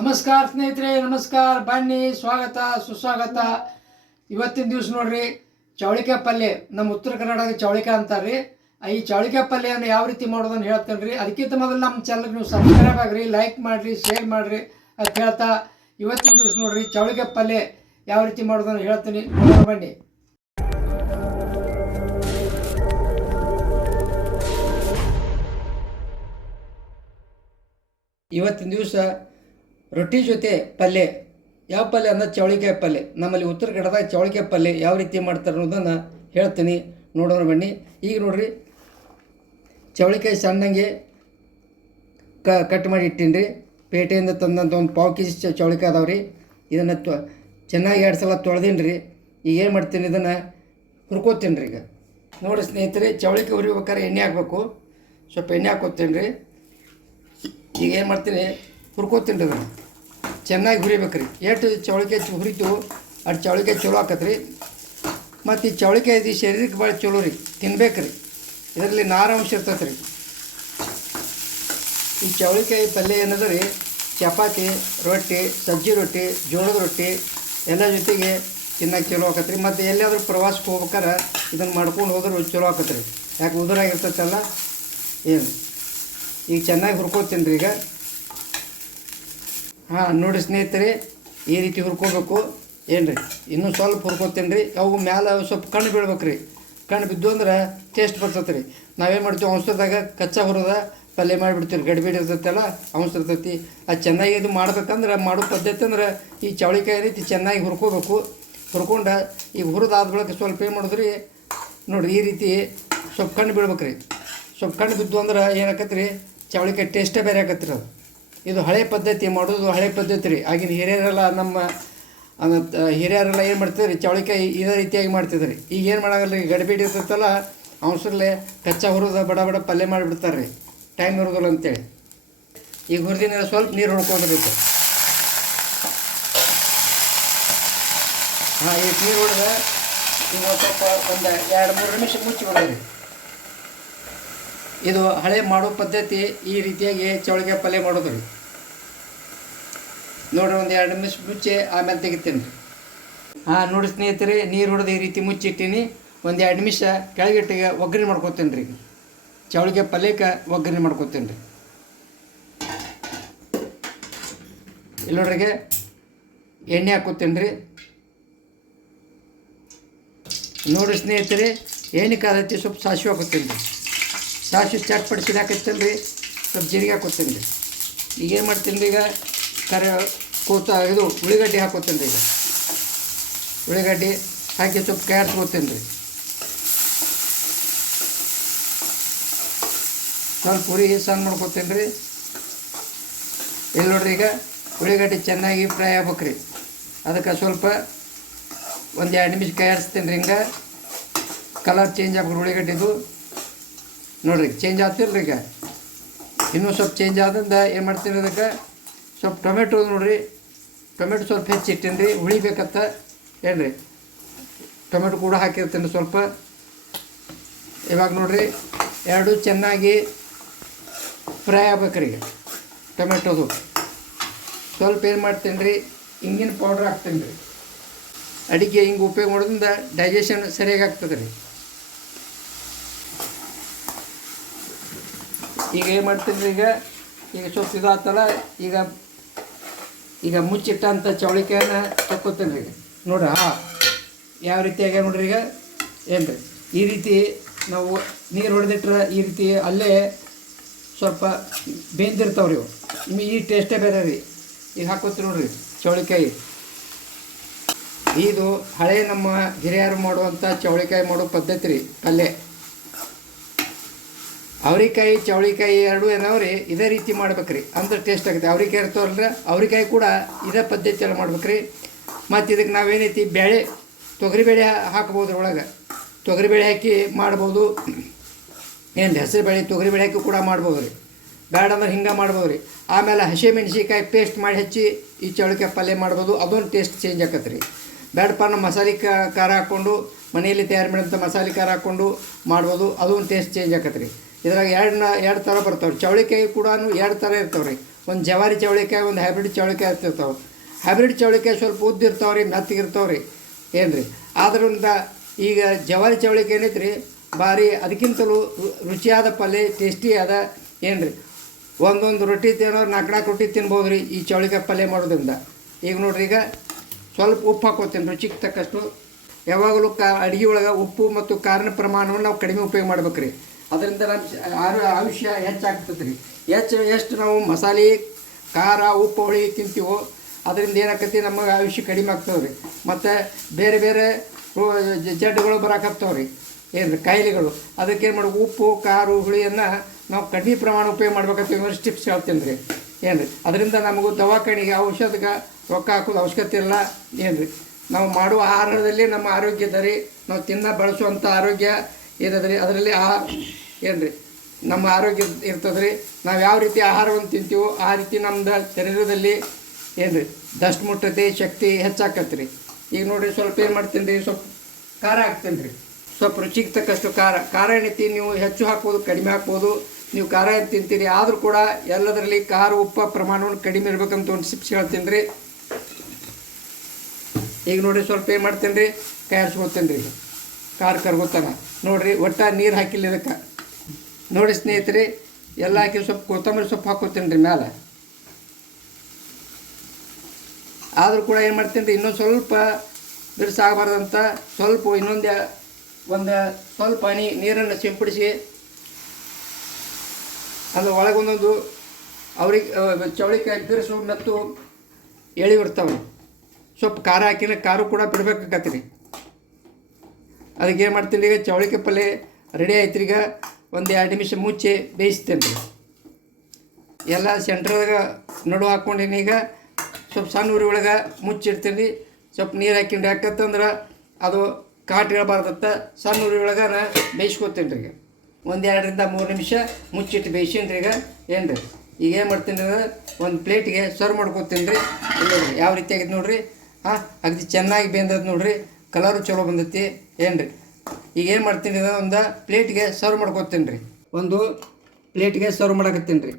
ನಮಸ್ಕಾರ ಸ್ನೇಹಿತರೆ, ನಮಸ್ಕಾರ. ಬನ್ನಿ, ಸ್ವಾಗತ, ಸುಸ್ವಾಗತ. ಇವತ್ತಿನ ದಿವಸ ನೋಡ್ರಿ, ಚೌಳಿಕಾಯಿ ಪಲ್ಯ. ನಮ್ಮ ಉತ್ತರ ಕರ್ನಾಟಕದ ಚೌಳಿಕಾಯಿ ಅಂತಾರ್ರಿ. ಈ ಚೌಳಿಕಾಯಿ ಪಲ್ಯವನ್ನು ಯಾವ ರೀತಿ ಮಾಡೋದನ್ನು ಹೇಳ್ತೇನೆ ರೀ ಅದಕ್ಕಿಂತ ಮೊದಲು ನಮ್ಮ ಚಾನಲ್ಗೆ ನೀವು ಸಬ್ಸ್ಕ್ರೈಬ್ ಆಗ್ರಿ ಲೈಕ್ ಮಾಡಿರಿ ಶೇರ್ ಮಾಡಿರಿ ಅಂತ ಹೇಳ್ತಾ ಇವತ್ತಿನ ದಿವಸ ನೋಡ್ರಿ, ಚೌಳಿಕಾಯಿ ಪಲ್ಯ ಯಾವ ರೀತಿ ಮಾಡೋದನ್ನು ಹೇಳ್ತೀನಿ. ಬನ್ನಿ. ಇವತ್ತಿನ ದಿವಸ ರೊಟ್ಟಿ ಜೊತೆ ಪಲ್ಯ, ಯಾವ ಪಲ್ಯ ಅಂದ್ರೆ ಚೌಳಿಕಾಯಿ ಪಲ್ಯ. ನಮ್ಮಲ್ಲಿ ಉತ್ತರ ಕನ್ನಡದಾಗ ಚೌಳಿಕಾಯಿ ಪಲ್ಯ ಯಾವ ರೀತಿ ಮಾಡ್ತಾರೆ ಅನ್ನೋದನ್ನು ಹೇಳ್ತೀನಿ. ನೋಡೋಣ ಬನ್ನಿ. ಈಗ ನೋಡಿರಿ, ಚೌಳಿಕಾಯಿ ಸಣ್ಣಂಗೆ ಕ ಕಟ್ ಮಾಡಿ ಇಟ್ಟೀನಿ ರೀ ಪೇಟೆಯಿಂದ ತಂದಂಥ ಒಂದು ಪಾವು ಕೆ ಜಿ ಚೌಳಿಕಾಯಿ ಅದಾವೆ ರೀ. ಇದನ್ನು ತೊ ಚೆನ್ನಾಗಿ ಎರಡು ಸಲ ತೊಳೆದೀನಿ ರೀ ಈಗ ಏನು ಮಾಡ್ತೀನಿ ಇದನ್ನು ಹುರ್ಕೋತೀನಿ ರೀ ಈಗ. ನೋಡಿ ಸ್ನೇಹಿತರೆ, ಚೌಳಿಕಾಯಿ ಹುರಿಬೇಕಾದ್ರೆ ಎಣ್ಣೆ ಹಾಕಬೇಕು. ಸ್ವಲ್ಪ ಎಣ್ಣೆ ಹಾಕೋತೀನಿ ರೀ ಈಗ ಏನು ಮಾಡ್ತೀನಿ ಹುರ್ಕೋತೀನಿ ಅದನ್ನು ಚೆನ್ನಾಗಿ ಹುರಿಬೇಕು ರೀ ಎಷ್ಟು ಚೌಳಿಕೆ ಹುರಿತು, ಅಷ್ಟು ಚೌಳಿಕೆ ಚಲೋ ಆಕತ್ತೆ ಮತ್ತು ಈ ಚೌಳಿಕೆ ಇದು ಶರೀರಕ್ಕೆ ಭಾಳ ಚಲೋ ರೀ. ತಿನ್ಬೇಕು ರೀ ಇದರಲ್ಲಿ ನಾರಾಂಶ ಇರ್ತೈತೆ ರೀ ಈ ಚೌಳಿಕಾಯಿ ಪಲ್ಯ ಏನದ ರೀ? ಚಪಾತಿ, ರೊಟ್ಟಿ, ಸಜ್ಜಿ ರೊಟ್ಟಿ, ಜೋಳದ ರೊಟ್ಟಿ, ಎಲ್ಲ ಜೊತೆಗೆ ತಿನ್ನಕ್ಕೆ ಚಲೋ ಆಕತ್ತೆ ರೀ ಮತ್ತು ಎಲ್ಲಿಯಾದ್ರೂ ಪ್ರವಾಸಕ್ಕೆ ಹೋಗ್ಬೇಕಾರೆ ಇದನ್ನು ಮಾಡ್ಕೊಂಡು ಹೋದ್ರೆ ಚಲೋ ಆಕತ್ತೆ ರೀ ಯಾಕೆ ಉದುರಾಗಿರ್ತೈತಲ್ಲ? ಏನು? ಈಗ ಚೆನ್ನಾಗಿ ಹುರ್ಕೋತೀನಿ ರೀ ಈಗ. ಹಾಂ, ನೋಡಿ ಸ್ನೇಹಿತರೆ, ಈ ರೀತಿ ಹುರ್ಕೋಬೇಕು. ಏನು ರೀ ಇನ್ನೂ ಸ್ವಲ್ಪ ಹುರ್ಕೋತೀನಿ ರೀ ಅವು ಮ್ಯಾಲೆ ಸ್ವಲ್ಪ ಕಣ್ಣು ಬೀಳ್ಬೇಕು ರೀ ಕಣ್ಣು ಬಿದ್ದು ಅಂದ್ರೆ ಟೇಸ್ಟ್ ಬರ್ತೈತೆ ರೀ ನಾವೇನು ಮಾಡ್ತೀವಿ ಅವಸರದಾಗ ಕಚ್ಚಾ ಹುರದ ಪಲ್ಯ ಮಾಡಿಬಿಡ್ತೀವಿ ಗಡಿಬಿಡಿ ಇರ್ತೈತಲ್ಲ ಅಂಶ ಇರ್ತೈತಿ. ಅದು ಚೆನ್ನಾಗಿ ಇದು ಮಾಡ್ಬೇಕಂದ್ರೆ, ಮಾಡೋ ಪದ್ಧತಿ ಅಂದ್ರೆ ಈ ಚೌಳಿಕಾಯಿ ರೀತಿ ಚೆನ್ನಾಗಿ ಹುರ್ಕೋಬೇಕು. ಹುರ್ಕೊಂಡು ಈಗ ಹುರಿದಾದ ಬಳಿಕ ಸ್ವಲ್ಪ ಏನು ಮಾಡಿದ್ರಿ, ನೋಡಿರಿ ಈ ರೀತಿ ಸ್ವಲ್ಪ ಕಣ್ಣು ಬೀಳ್ಬೇಕು ರೀ ಸ್ವಲ್ಪ ಕಣ್ಣು ಬಿದ್ದು ಅಂದ್ರೆ ಏನಾಕತ್ತೆ ರೀ ಚೌಳಿಕಾಯಿ ಟೇಸ್ಟೇ ಬೇರೆ ಆಕತ್ರಿ ಅದು. ಇದು ಹಳೆ ಪದ್ಧತಿ ಮಾಡೋದು ಹಳೆ ಪದ್ಧತಿ ರೀ. ಆಗಿನ ಹಿರಿಯರೆಲ್ಲ ನಮ್ಮ ಹಿರಿಯರೆಲ್ಲ ಏನು ಮಾಡ್ತಿದ್ರು, ಚೌಳಿಕಾಯಿ ಇದೇ ರೀತಿಯಾಗಿ ಮಾಡ್ತಿದ್ರು. ಈಗ ಏನು ಮಾಡೋಲ್ಲ ರೀ ಗಡಿಬಿಡಿ ಇರ್ತೈತಲ್ಲ, ಅವಸರಲ್ಲೇ ಕಚ್ಚಾ ಹುರಿದ ಬಡ ಬಡ ಪಲ್ಯ ಮಾಡಿಬಿಡ್ತಾರೆ ರೀ ಟೈಮ್ ಇರೋದಿಲ್ಲ ಅಂತೇಳಿ. ಈಗ ಹುರಿದಿನ ಸ್ವಲ್ಪ ನೀರು ಹೊಡ್ಕೊಂಡಿರುತ್ತೆ ಹಾಂ ಈಗ ನೀರು ಹೊಡೆದ ಈಗ ಸ್ವಲ್ಪ ಒಂದು ಎರಡು ಮೂರು ನಿಮಿಷ ಮುಚ್ಚಿ ಬಿಡೋದು ಇದು ಹಳೆ ಮಾಡೋ ಪದ್ಧತಿ ಈ ರೀತಿಯಾಗಿ ಚೌಳಿಕಾಯಿ ಪಲ್ಯ ಮಾಡೋದು ರೀ. ನೋಡ್ರಿ, ಒಂದು ಎರಡು ನಿಮಿಷ ಮುಚ್ಚಿ ಆಮೇಲೆ ತೆಗಿತೀನಿ. ಹಾಂ, ನೋಡಿ ಸ್ನೇಹಿತರೆ, ನೀರು ಹೊಡೆದು ಈ ರೀತಿ ಮುಚ್ಚಿಟ್ಟೀನಿ. ಒಂದು ಎರಡು ನಿಮಿಷ ಕೆಳಗಿಟ್ಟಿಗೆ ಒಗ್ಗರಣೆ ಮಾಡ್ಕೊತೀನಿ ರೀ. ಚೌಳಿಗೆ ಪಲ್ಯಕ್ಕೆ ಒಗ್ಗರಣೆ ಮಾಡ್ಕೊತೀನಿ ರೀ. ಇಲ್ಲಿ ನೋಡ್ರಿಗೆ, ಎಣ್ಣೆ ಹಾಕೋತೀನಿ ರೀ. ನೋಡಿ ಸ್ನೇಹಿತರೆ ಎಣ್ಣೆ ಕಾದತ್ತಿ ಸ್ವಲ್ಪ ಸಾಸಿವೆ ಹಾಕೋತೀನಿ ರೀ. ಸಾಸಿವೆ ಚಟ್ಪಡಿಸಿದ ಹಾಕತ್ತಲ್ಲ ರೀ ಸ್ವಲ್ಪ ಜೀರಿಗೆ ಹಾಕೋತೀನಿ ರೀ. ಈಗ ಏನು ಮಾಡ್ತೀನಿ ರೀ ಈಗ? ಕರೆ ಕೂತ ಇದು ಉಳ್ಳಿಗಡ್ಡೆ ಹಾಕೋತೀನಿ ರೀ ಈಗ. ಉಳ್ಳಿಗಡ್ಡೆ ಹಾಕಿ ಸ್ವಲ್ಪ ಕ್ಯಾರ್ಸ್ಕೋತೀನಿ ರೀ ಸ್ವಲ್ಪ ಪುರಿ ಸಣ್ಣ ಮಾಡ್ಕೋತೀನಿ ರೀ ಇಲ್ಲಿ ನೋಡ್ರಿ ಈಗ ಉಳ್ಳಿಗಡ್ಡೆ ಚೆನ್ನಾಗಿ ಫ್ರೈ ಆಗ್ಬೇಕು ರೀ ಅದಕ್ಕೆ ಸ್ವಲ್ಪ ಒಂದು ಎರಡು ನಿಮಿಷ ಕೈ ಆಡಿಸ್ತೀನಿ ರೀ ಹಿಂಗೆ. ಕಲರ್ ಚೇಂಜ್ ಆಗ್ಬೇಕು ಉಳ್ಳಿಗಡ್ಡೆದು ನೋಡ್ರಿ ಚೇಂಜ್ ಆಗ್ತಿಲ್ಲ ಈಗ. ಇನ್ನೂ ಸ್ವಲ್ಪ ಚೇಂಜ್ ಆದ್ರಿಂದ ಏನು ಮಾಡ್ತೀನಿ ಅದಕ್ಕೆ ಸ್ವಲ್ಪ ಟೊಮೆಟೊ ನೋಡಿರಿ. ಟೊಮೆಟೊ ಸ್ವಲ್ಪ ಹೆಚ್ಚಿಟ್ಟೀನಿ ರೀ ಉಳಿಬೇಕತ್ತ ಏನು ರೀ ಟೊಮೆಟೊ ಕೂಡ ಹಾಕಿರ್ತೇನೆ ಸ್ವಲ್ಪ. ಇವಾಗ ನೋಡಿರಿ, ಎರಡು ಚೆನ್ನಾಗಿ ಫ್ರೈ ಆಗ್ಬೇಕ್ರಿ ರೀ ಟೊಮೆಟೊದು. ಸ್ವಲ್ಪ ಏನು ಮಾಡ್ತೇನೆ ರೀ ಹಿಂಗಿನ ಪೌಡ್ರ್ ಹಾಕ್ತೇನೆ ರೀ ಅಡಿಗೆ ಹಿಂಗೆ ಉಪಯೋಗ ಮಾಡೋದ್ರಿಂದ ಡೈಜೆಷನ್ ಸರಿಯಾಗಿ ಆಗ್ತದೆ ರೀ ಈಗ ಏನು ಮಾಡ್ತೀನಿ ರೀ ಈಗ? ಈಗ ಸ್ವಲ್ಪ ಇದು ಆತಲ್ಲ ಈಗ ಈಗ ಮುಚ್ಚಿಟ್ಟಂಥ ಚೌಳಿಕಾಯನ್ನ ತಕ್ಕೋತೇನೆ ರೀ ನೋಡ್ರಿ ಹಾಂ ಯಾವ ರೀತಿಯಾಗಿ ನೋಡ್ರಿ ಈಗ? ಏನು ರೀ ಈ ರೀತಿ ನಾವು ನೀರು ಹೊಡೆದಿಟ್ರೆ ಈ ರೀತಿ ಅಲ್ಲೇ ಸ್ವಲ್ಪ ಬೇಂದಿರ್ತಾವೆ ರೀ ಇವು. ನಿಮಗೆ ಈ ಟೇಸ್ಟೇ ಬೇರೆ ರೀ. ಈಗ ಹಾಕೋತೀರಿ ನೋಡ್ರಿ ಚೌಳಿಕಾಯಿ ಇದು ಹಳೆ ನಮ್ಮ ಹಿರಿಯರು ಮಾಡುವಂಥ ಚೌಳಿಕಾಯಿ ಮಾಡೋ ಪದ್ಧತಿ ರೀ ಪಲ್ಯ. ಅವ್ರಿಕಾಯಿ, ಚೌಳಿಕಾಯಿ ಎರಡು ಏನವ್ರಿ, ಇದೇ ರೀತಿ ಮಾಡ್ಬೇಕ್ರಿ. ಅಂದ್ರೆ ಟೇಸ್ಟ್ ಆಗುತ್ತೆ. ಅವ್ರಿಕಾಯಿ ಇರ್ತಾವಲ್ರಿ ಅವ್ರಿಕಾಯಿ ಕೂಡ ಇದೇ ಪದ್ಧತಿಯಲ್ಲಿ ಮಾಡ್ಬೇಕ್ರಿ. ಮತ್ತು ಇದಕ್ಕೆ ನಾವೇನೈತಿ, ಬೇಳೆ ತೊಗರಿಬೇಳೆ ಹಾಕ್ಬೋದು ಒಳಗೆ. ತೊಗರಿಬೇಳೆ ಹಾಕಿ ಮಾಡ್ಬೋದು. ಏನು ಹೆಸರು ಬೇಳೆ ತೊಗರಿಬೇಳೆ ಹಾಕಿ ಕೂಡ ಮಾಡ್ಬೋದು ರೀ ಬೇಡ ಅಂದ್ರೆ ಹಿಂಗೆ ಮಾಡ್ಬೋದು ರೀ ಆಮೇಲೆ ಹಸಿಮೆಣ್ಸಿಕಾಯಿ ಪೇಸ್ಟ್ ಮಾಡಿ ಹಚ್ಚಿ ಈ ಚೌಳಿಕಾಯಿ ಪಲ್ಯ ಮಾಡ್ಬೋದು. ಅದೊಂದು ಟೇಸ್ಟ್ ಚೇಂಜ್ ಆಕತ್ತೆ ರೀ ಬೇಡಪ್ಪ ನಮ್ಮ ಮಸಾಲೆ ಖಾರ ಹಾಕ್ಕೊಂಡು, ಮನೆಯಲ್ಲಿ ತಯಾರು ಮಾಡಿದಂಥ ಮಸಾಲೆ ಖಾರ ಹಾಕ್ಕೊಂಡು ಮಾಡ್ಬೋದು. ಅದೊಂದು ಟೇಸ್ಟ್ ಚೇಂಜ್ ಆಕತ್ತೆ ರೀ ಇದ್ರಾಗ ಎರಡು ನಾ ಎರಡು ಥರ ಬರ್ತಾವೆ ಚೌಳಿಕಾಯಿ ಕೂಡ ಎರಡು ಥರ ಇರ್ತಾವೆ ರೀ ಒಂದು ಜವಾರಿ ಚೌಳಿಕಾಯಿ ಒಂದು ಹೈಬ್ರಿಡ್ ಚೌಳಿಕಾಯಿ ಇರ್ತಿರ್ತಾವೆ ಹೈಬ್ರಿಡ್ ಚೌಳಿಕಾಯಿ ಸ್ವಲ್ಪ ಉದ್ದ ಇರ್ತಾವೆ ರೀ ಮೆತ್ತಗಿರ್ತಾವೆ ರೀ ಏನು ರೀ ಆದ್ದರಿಂದ ಈಗ ಜವಾರಿ ಚೌಳಿಕಾಯಿ ಏನೈತೆ ರೀ ಭಾರಿ ಅದಕ್ಕಿಂತಲೂ ರುಚಿಯಾದ ಪಲ್ಯ, ಟೇಸ್ಟಿ ಅದ ಏನು ರೀ ಒಂದೊಂದು ರೊಟ್ಟಿ ತಿನ್ನೋರು ನಾಲ್ಕು ನಾಲ್ಕು ರೊಟ್ಟಿ ತಿನ್ಬೋದು ರೀ ಈ ಚೌಳಿಕಾಯಿ ಪಲ್ಯ ಮಾಡೋದ್ರಿಂದ. ಈಗ ನೋಡ್ರಿ, ಈಗ ಸ್ವಲ್ಪ ಉಪ್ಪು ಹಾಕೋತೀನಿ ರುಚಿಗೆ ತಕ್ಕಷ್ಟು. ಯಾವಾಗಲೂ ಕಾ ಅಡುಗೆ ಒಳಗೆ ಉಪ್ಪು ಮತ್ತು ಖಾರನ ಪ್ರಮಾಣವನ್ನು ನಾವು ಕಡಿಮೆ ಉಪಯೋಗ ಮಾಡ್ಬೇಕು ರೀ ಅದರಿಂದ ನಮ್ಮ ಆಯುಷ್ಯ ಹೆಚ್ಚಾಗ್ತದೆ ರೀ. ಹೆಚ್ಚು ಎಷ್ಟು ನಾವು ಮಸಾಲೆ, ಖಾರ, ಉಪ್ಪು, ಹುಳಿ ತಿಂತೀವೋ ಅದರಿಂದ ಏನಾಕತಿ ನಮಗೆ ಆಯುಷ್ಯ ಕಡಿಮೆ ಆಗ್ತವೆ ರೀ. ಮತ್ತು ಬೇರೆ ಬೇರೆ ಜಡ್ಡುಗಳು ಬರಾಕತ್ತಾವ ರೀ. ಏನು ಕಾಯಿಲೆಗಳು. ಅದಕ್ಕೆ ಏನು ಮಾಡಬೇಕು, ಉಪ್ಪು, ಖಾರು, ಹುಳಿಯನ್ನು ನಾವು ಕಡಿಮೆ ಪ್ರಮಾಣ ಉಪಯೋಗ ಮಾಡ್ಬೇಕಂತ ಇವರು ಟಿಪ್ಸ್ ಹೇಳ್ತೀನಿ ರೀ. ಏನು ರೀ, ಅದರಿಂದ ನಮಗೂ ದವಾಖಾನೆಗೆ ಔಷಧಕ್ಕೆ ರೊಕ್ಕ ಹಾಕೋದು ಅವಶ್ಯಕತೆ ಇಲ್ಲ. ಏನು ರೀ, ನಾವು ಮಾಡುವ ಆಹಾರದಲ್ಲಿ ನಮ್ಮ ಆರೋಗ್ಯದ ರೀ, ನಾವು ತಿನ್ನ ಬಳಸುವಂಥ ಆರೋಗ್ಯ ಏನದ ರೀ ಅದರಲ್ಲಿ ಆ ಏನು ರೀ ನಮ್ಮ ಆರೋಗ್ಯ ಇರ್ತದೆ ರೀ ನಾವು ಯಾವ ರೀತಿ ಆಹಾರವನ್ನು ತಿಂತೀವೋ ಆ ರೀತಿ ನಮ್ದು ಶರೀರದಲ್ಲಿ ಏನು ರೀ ದಷ್ಟು ಮುಟ್ಟತೆ, ಶಕ್ತಿ ಹೆಚ್ಚಾಕತ್ತೆ ರೀ ಈಗ ನೋಡಿರಿ ಸ್ವಲ್ಪ ಏನು ಮಾಡ್ತೀನಿ ರೀ ಸ್ವಲ್ಪ ಖಾರ ಹಾಕ್ತೀನಿ ರೀ ಸ್ವಲ್ಪ ರುಚಿಗೆ ತಕ್ಕಷ್ಟು ಖಾರ. ಖಾರ ಏನೈತಿ ನೀವು ಹೆಚ್ಚು ಹಾಕ್ಬೋದು, ಕಡಿಮೆ ಹಾಕ್ಬೋದು. ನೀವು ಖಾರ ಏನು ತಿಂತೀರಿ? ಆದರೂ ಕೂಡ ಎಲ್ಲದರಲ್ಲಿ ಖಾರ, ಉಪ್ಪ ಪ್ರಮಾಣವನ್ನು ಕಡಿಮೆ ಇರಬೇಕಂತ ಒಂದು ಸಿಪ್ಸ್ ಹೇಳ್ತೀನಿ ರೀ ಈಗ ನೋಡಿರಿ ಸ್ವಲ್ಪ ಏನು ಮಾಡ್ತೀನಿ ರೀ ಕೈ ರೀ ಖಾರ ಕರ್ಗೋತಾನ. ನೋಡಿರಿ, ಒಟ್ಟ ನೀರು ಹಾಕಿಲ್ಲ ಇದಕ್ಕೆ. ನೋಡಿ ಸ್ನೇಹಿತರೆ, ಎಲ್ಲ ಹಾಕಿ ಸ್ವಲ್ಪ ಕೊತ್ತಂಬರಿ ಸೊಪ್ಪು ಹಾಕೋತೀನಿ ರೀ ಮೇಲೆ ಆದರೂ ಕೂಡ ಏನು ಮಾಡ್ತೀನಿ ರೀ, ಇನ್ನೊಂದು ಸ್ವಲ್ಪ ಬಿರುಸಾಗಬಾರ್ದಂತ ಸ್ವಲ್ಪ ಇನ್ನೊಂದು ಒಂದು ಸ್ವಲ್ಪ ಹನಿ ನೀರನ್ನು ಸಿಂಪಡಿಸಿ ಅದು ಒಳಗೊಂದೊಂದು ಅವ್ರಿಗೆ ಚವಳಿಕಾಯಿ ಬಿರುಸು ಮತ್ತು ಎಳಿ ಬರ್ತಾವೆ ಸ್ವಲ್ಪ ಖಾರ ಹಾಕಿನ ಖಾರ ಕೂಡ ಬಿಡಬೇಕಾಗತ್ತೆ ರೀ. ಅದಕ್ಕೆ ಏನು ಮಾಡ್ತೀನಿ ಈಗ ಚವಳಿಕಾಯಿ ಪಲ್ಯ ರೆಡಿ ಆಯ್ತು ಈಗ ಒಂದು ಎರಡು ನಿಮಿಷ ಮುಚ್ಚಿ ಬೇಯಿಸ್ತೇನೆ. ರೀ ಎಲ್ಲ ಸೆಂಟ್ರದಾಗ ನಡು ಹಾಕ್ಕೊಂಡೀನಿ ಈಗ. ಸ್ವಲ್ಪ ಸಣ್ಣ ಉರಿ ಒಳಗೆ ಮುಚ್ಚಿಡ್ತೀನಿ. ಸ್ವಲ್ಪ ನೀರು ಹಾಕಿಂಡ್ರಿ ಯಾಕಂತಂದ್ರೆ ಅದು ಕಾಟ್ ಸಣ್ಣ ಉರಿ ಒಳಗೆ ನಾ ಬೇಯಿಸ್ಕೊತೀನಿ ರೀ ಈಗ. ಒಂದು ಎರಡರಿಂದ ಮೂರು ನಿಮಿಷ ಮುಚ್ಚಿಟ್ಟು ಬೇಯಿಸೀನಿ ರೀ ಈಗ. ಏನು ರೀ? ಈಗ ಏನು ಮಾಡ್ತೀನಿ ಅಂದ್ರೆ ಒಂದು ಪ್ಲೇಟಿಗೆ ಸರ್ವ್ ಮಾಡ್ಕೊತೀನಿ ರೀ. ಯಾವ ರೀತಿ ಆಗೈತೆ ನೋಡಿರಿ? ಹಾಂ ಅಗದಿ ಚೆನ್ನಾಗಿ ಬೆಂದದ ನೋಡಿರಿ. ಕಲರು ಚಲೋ ಬಂದೈತಿ. ಏನು ರೀ? ಈಗ ಏನು ಮಾಡ್ತೀನಿ ಒಂದು ಪ್ಲೇಟ್ಗೆ ಸರ್ವ್ ಮಾಡ್ಕೊತೀನಿ ರೀ. ಒಂದು ಪ್ಲೇಟ್ಗೆ ಸರ್ವ್ ಮಾಡಕತ್ತೀನಿ ರೀ.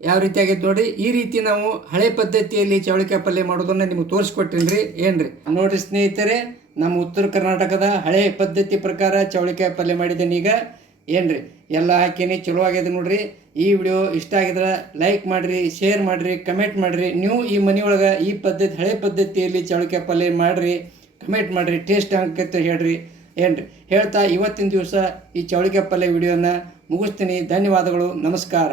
ಯಾವ ರೀತಿ ಆಗೈತೆ ನೋಡಿ, ಈ ರೀತಿ ನಾವು ಹಳೆ ಪದ್ಧತಿಯಲ್ಲಿ ಚವಳಿಕಾಯಿ ಪಲ್ಯ ಮಾಡೋದನ್ನ ನಿಮ್ಗೆ ತೋರಿಸ್ಕೊಟ್ಟೀನಿ ರೀ. ಏನು ರೀ? ನೋಡಿರಿ ಸ್ನೇಹಿತರೆ, ನಮ್ಮ ಉತ್ತರ ಕರ್ನಾಟಕದ ಹಳೆ ಪದ್ಧತಿ ಪ್ರಕಾರ ಚವಳಿಕಾಯಿ ಪಲ್ಯ ಮಾಡಿದ್ದೇನೆ ಈಗ. ಏನು ಎಲ್ಲ ಹಾಕಿನಿ, ಚಲೋ ಆಗಿದೆ ನೋಡ್ರಿ. ಈ ವಿಡಿಯೋ ಇಷ್ಟ ಆಗಿದ್ರೆ ಲೈಕ್ ಮಾಡಿರಿ ಶೇರ್ ಮಾಡಿರಿ ಕಮೆಂಟ್ ಮಾಡಿರಿ. ನೀವು ಈ ಮನೆಯೊಳಗೆ ಈ ಪದ್ಧತಿ, ಹಳೆ ಪದ್ಧತಿಯಲ್ಲಿ ಚವಳಿಕಾಯಿ ಪಲ್ಯ ಮಾಡಿರಿ ಕಮೆಂಟ್ ಮಾಡಿರಿ ಟೇಸ್ಟ್ ಹಾಕತ್ತೆ ಹೇಳ್ರಿ. ಏನು ಹೇಳ್ತಾ ಇವತ್ತಿನ ದಿವಸ ಈ ಚೌಳಿಕೆ ಪಲ್ಯ ವಿಡಿಯೋನ ಮುಗಿಸ್ತೀನಿ. ಧನ್ಯವಾದಗಳು. ನಮಸ್ಕಾರ.